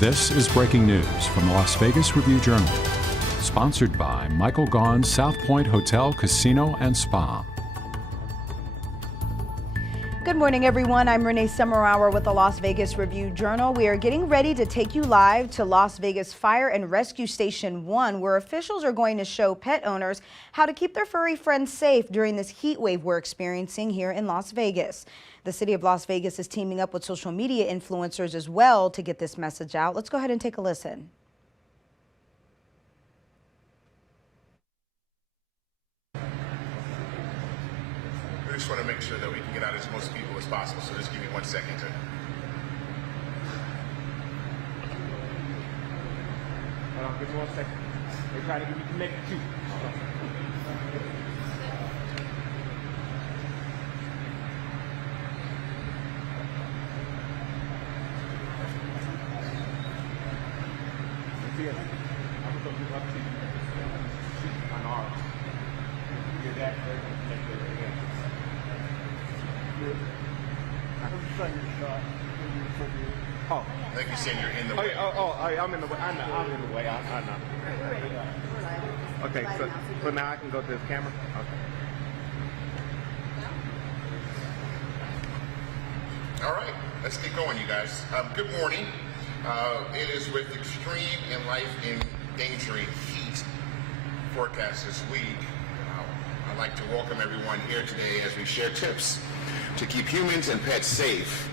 This is breaking news from the Las Vegas Review-Journal, sponsored by Michael Gaughan's South Point Hotel, Casino, and Spa. Good morning, everyone. I'm Renee Summerhour with the Las Vegas Review-Journal. We are getting ready to take you live to Las Vegas Fire and Rescue Station 1, where officials are going to show pet owners how to keep their furry friends safe during this heat wave we're experiencing here in Las Vegas. The city of Las Vegas is teaming up with social media influencers as well to get this message out. Let's go ahead and take a listen. We just want to make sure that we can get out as most people as possible, so just give me 1 second to... Hold on, give me 1 second. They're trying to get me connected too. Hold on. I'm gonna go up to you. Shoot on ours. You're that very connected again. Oh. I think you're saying you're in the way. I'm in the way. I'm in the way. I know. Okay, so now I can go to this camera? Okay. All right, let's get going, you guys. Good morning. It is with extreme and life-endangering heat forecast this week. I'd like to welcome everyone here today as we share tips to keep humans and pets safe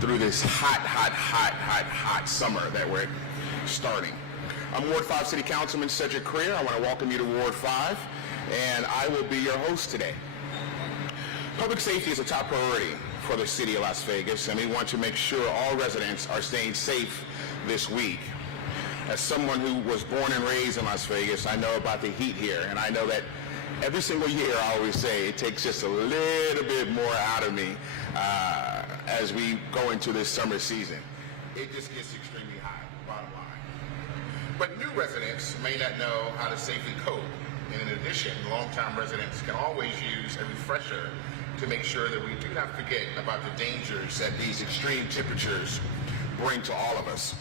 through this hot summer that we're starting. I'm Ward 5 City Councilman Cedric Creer. I want to welcome you to Ward 5, and I will be your host today. Public safety is a top priority for the city of Las Vegas, and we want to make sure all residents are staying safe this week. As someone who was born and raised in Las Vegas, I know about the heat here, and I know that every single year I always say it takes just a little bit more out of me as we go into this summer season. It just gets extremely hot, bottom line. But new residents may not know how to safely cope. And in addition, long-time residents can always use a refresher to make sure that we do not forget about the dangers that these extreme temperatures bring to all of us.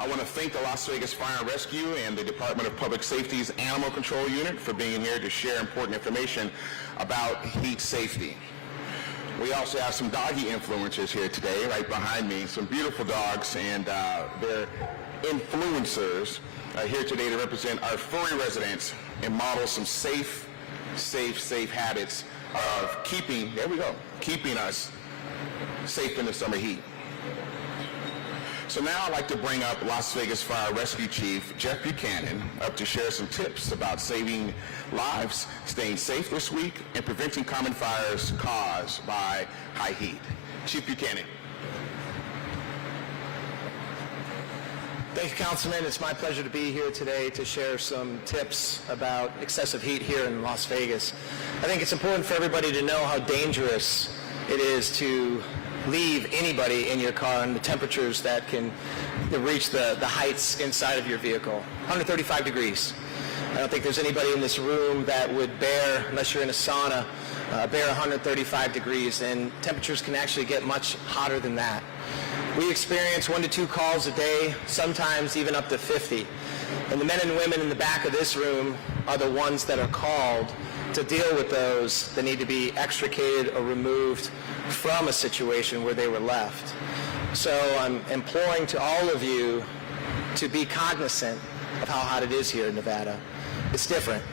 I want to thank the Las Vegas Fire and Rescue and the Department of Public Safety's Animal Control Unit for being here to share important information about heat safety. We also have some doggy influencers here today, right behind me, some beautiful dogs, and they're influencers here today to represent our furry residents and model some safe habits of keeping us safe in the summer heat. So now I'd like to bring up Las Vegas Fire Rescue Chief Jeff Buchanan up to share some tips about saving lives, staying safe this week, and preventing common fires caused by high heat. Chief Buchanan. Thank you, Councilman. It's my pleasure to be here today to share some tips about excessive heat here in Las Vegas. I think it's important for everybody to know how dangerous it is to leave anybody in your car and the temperatures that can reach the heights inside of your vehicle. 135 degrees. I don't think there's anybody in this room that would bear, unless you're in a sauna, bear 135 degrees, and temperatures can actually get much hotter than that. We experience 1 to 2 calls a day, sometimes even up to 50. And the men and women in the back of this room are the ones that are called to deal with those that need to be extricated or removed from a situation where they were left. So I'm imploring to all of you to be cognizant of how hot it is here in Nevada. It's different.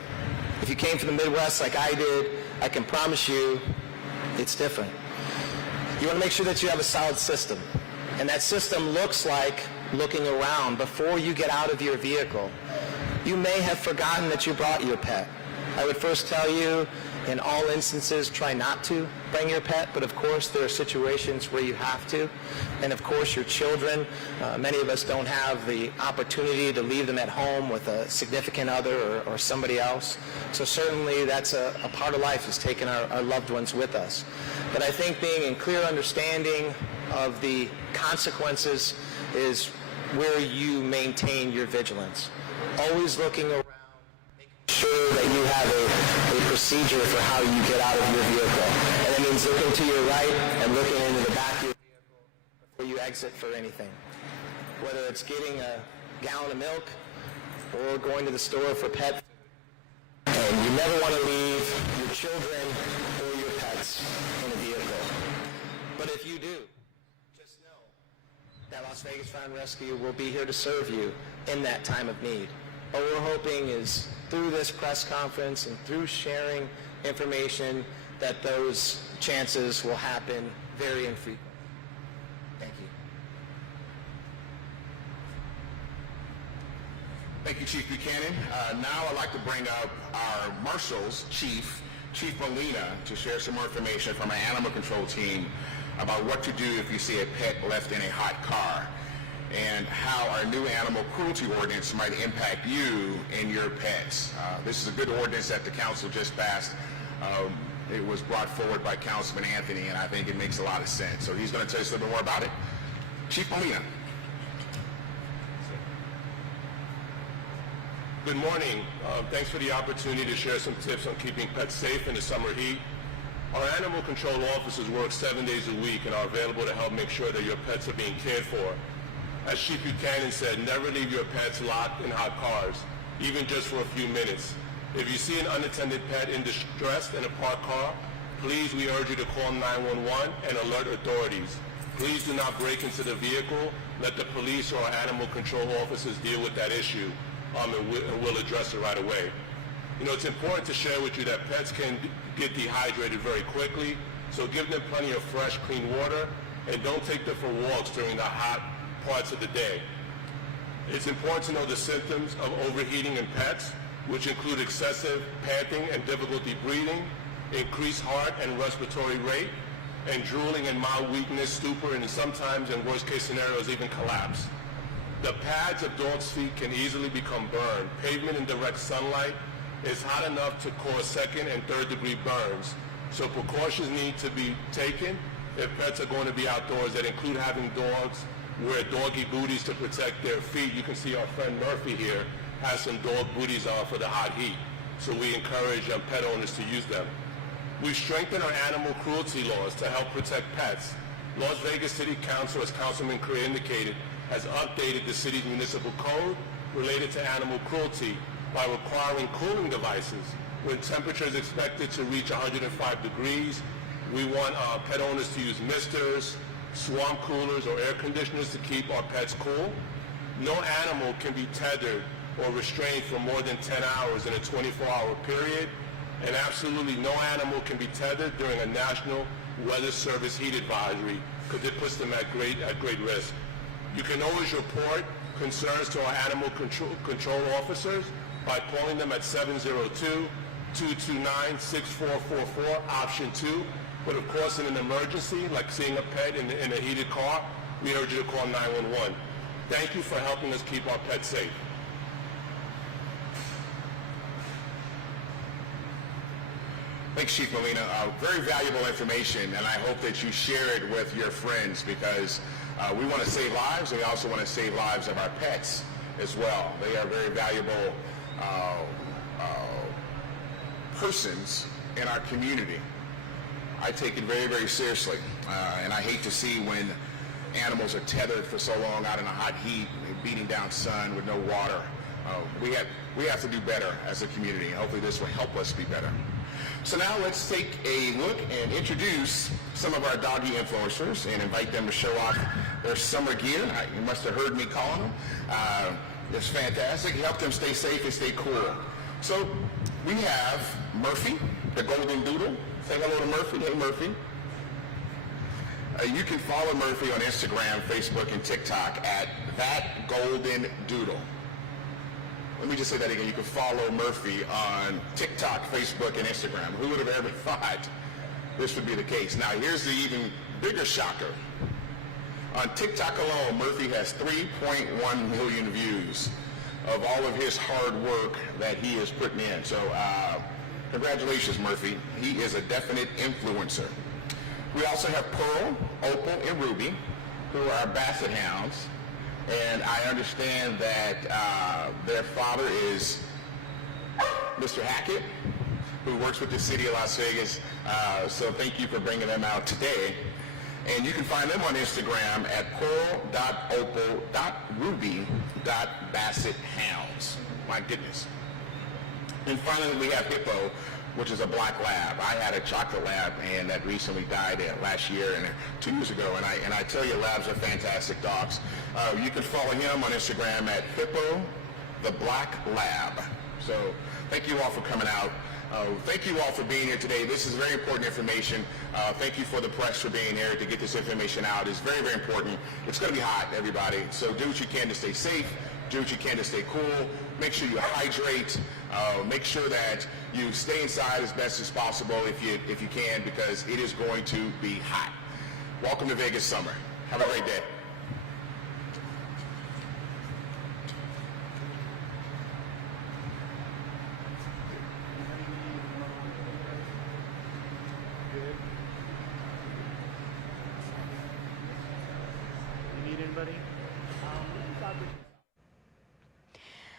If you came from the Midwest like I did, I can promise you it's different. You want to make sure that you have a solid system. And that system looks like looking around before you get out of your vehicle. You may have forgotten that you brought your pet. I would first tell you, in all instances, try not to bring your pet, but of course there are situations where you have to. And of course your children, many of us don't have the opportunity to leave them at home with a significant other or somebody else. So certainly that's a part of life, is taking our loved ones with us. But I think being in clear understanding of the consequences is where you maintain your vigilance. Always looking around, making sure that you have a procedure for how you get out of your vehicle. And that means looking to your right and looking into the back of your vehicle before you exit for anything. whether it's getting a gallon of milk or going to the store for pet food. And you never want to leave your children or your pets in a vehicle. But if you do, just know that Las Vegas Fire and Rescue will be here to serve you in that time of need. What we're hoping is through this press conference and through sharing information that those chances will happen very infrequently. Thank you. Thank you, Chief Buchanan. Now I'd like to bring up our Marshals Chief Molina, to share some more information from our animal control team about what to do if you see a pet left in a hot car, and how our new animal cruelty ordinance might impact you and your pets. This is a good ordinance that the council just passed. It was brought forward by Councilman Anthony, and I think it makes a lot of sense. So he's going to tell us a little bit more about it. Chief Molina. Good morning. Thanks for the opportunity to share some tips on keeping pets safe in the summer heat. Our animal control officers work 7 days a week and are available to help make sure that your pets are being cared for. As Chief Buchanan said, never leave your pets locked in hot cars, even just for a few minutes. If you see an unattended pet in distress in a parked car, please, we urge you to call 911 and alert authorities. Please do not break into the vehicle. Let the police or animal control officers deal with that issue, and we'll address it right away. You know, it's important to share with you that pets can get dehydrated very quickly, so give them plenty of fresh, clean water, and don't take them for walks during the hot parts of the day. It's important to know the symptoms of overheating in pets, which include excessive panting and difficulty breathing, increased heart and respiratory rate, and drooling and mild weakness, stupor, and sometimes, in worst case scenarios, even collapse. The pads of dogs' feet can easily become burned. Pavement in direct sunlight is hot enough to cause second and third degree burns. So precautions need to be taken if pets are going to be outdoors, that include having dogs wear doggy booties to protect their feet. You can see our friend Murphy here has some dog booties on for the hot heat. So we encourage pet owners to use them. We've strengthened our animal cruelty laws to help protect pets. Las Vegas City Council, as Councilman Correa indicated, has updated the city's municipal code related to animal cruelty by requiring cooling devices. When temperature is expected to reach 105 degrees, we want pet owners to use misters, swamp coolers, or air conditioners to keep our pets cool. No animal can be tethered or restrained for more than 10 hours in a 24-hour period, and absolutely no animal can be tethered during a National Weather Service heat advisory, because it puts them at great risk. You can always report concerns to our animal control officers by calling them at 702-229-6444, option 2. But of course, in an emergency, like seeing a pet in a heated car, we urge you to call 911. Thank you for helping us keep our pets safe. Thanks, Chief Molina. Very valuable information, and I hope that you share it with your friends, because we want to save lives, and we also want to save lives of our pets as well. They are very valuable persons in our community. I take it very, very seriously, and I hate to see when animals are tethered for so long out in the hot heat, beating down sun with no water. We have to do better as a community, and hopefully this will help us be better. So now let's take a look and introduce some of our doggy influencers and invite them to show off their summer gear. You must have heard me calling them. It's fantastic. Help them stay safe and stay cool. So we have Murphy, the Golden Doodle. Say hello to Murphy. Hey, Murphy. You can follow Murphy on Instagram, Facebook, and TikTok at @ThatGoldenDoodle. Let me just say that again. You can follow Murphy on TikTok, Facebook, and Instagram. Who would have ever thought this would be the case? Now, here's the even bigger shocker. On TikTok alone, Murphy has 3.1 million views of all of his hard work that he is putting in. So, congratulations, Murphy. He is a definite influencer. We also have Pearl, Opal, and Ruby, who are Basset Hounds. And I understand that their father is Mr. Hackett, who works with the city of Las Vegas. So thank you for bringing them out today. And you can find them on Instagram at pearl.opal.ruby.bassethounds. My goodness. And finally, we have Hippo, which is a black lab. I had a chocolate lab, and that recently died last year and 2 years ago. And I tell you, labs are fantastic dogs. You can follow him on Instagram at Hippo, the Black Lab. So thank you all for coming out. Thank you all for being here today. This is very important information. Thank you for the press for being here to get this information out. It's very, very important. It's going to be hot, everybody. So do what you can to stay safe. Do what you can to stay cool. Make sure you hydrate. Make sure that you stay inside as best as possible if you can, because it is going to be hot. Welcome to Vegas summer. Have a great day.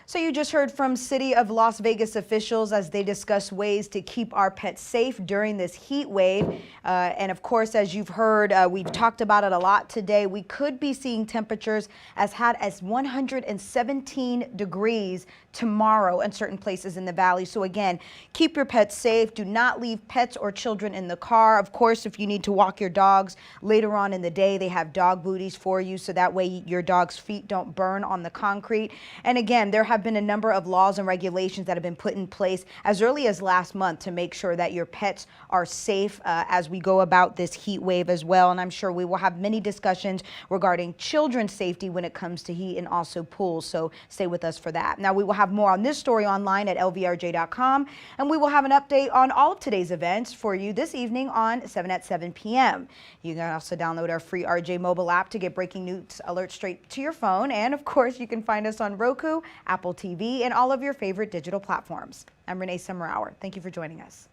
So you just heard from City of Las Vegas officials as they discuss ways to keep our pets safe during this heat wave. And of course, as you've heard, we've talked about it a lot today. We could be seeing temperatures as hot as 117 degrees tomorrow in certain places in the valley. So again, keep your pets safe. Do not leave pets or children in the car. Of course, if you need to walk your dogs later on in the day, they have dog booties for you, so that way your dog's feet don't burn on the concrete. And again, there have been a number of laws and regulations that have been put in place as early as last month to make sure that your pets are safe as we go about this heat wave as well. And I'm sure we will have many discussions regarding children's safety when it comes to heat and also pools. So stay with us for that. Now we will have more on this story online at lvrj.com, and we will have an update on all of today's events for you this evening on 7 at 7 p.m. You can also download our free RJ mobile app to get breaking news alerts straight to your phone. And of course, you can find us on Roku, Apple TV, and all of your favorite digital platforms. I'm Renee Summerhour. Thank you for joining us.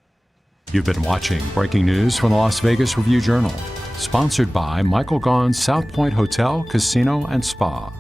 You've been watching Breaking News from the Las Vegas Review-Journal, sponsored by Michael Gaughan's South Point Hotel, Casino, and Spa.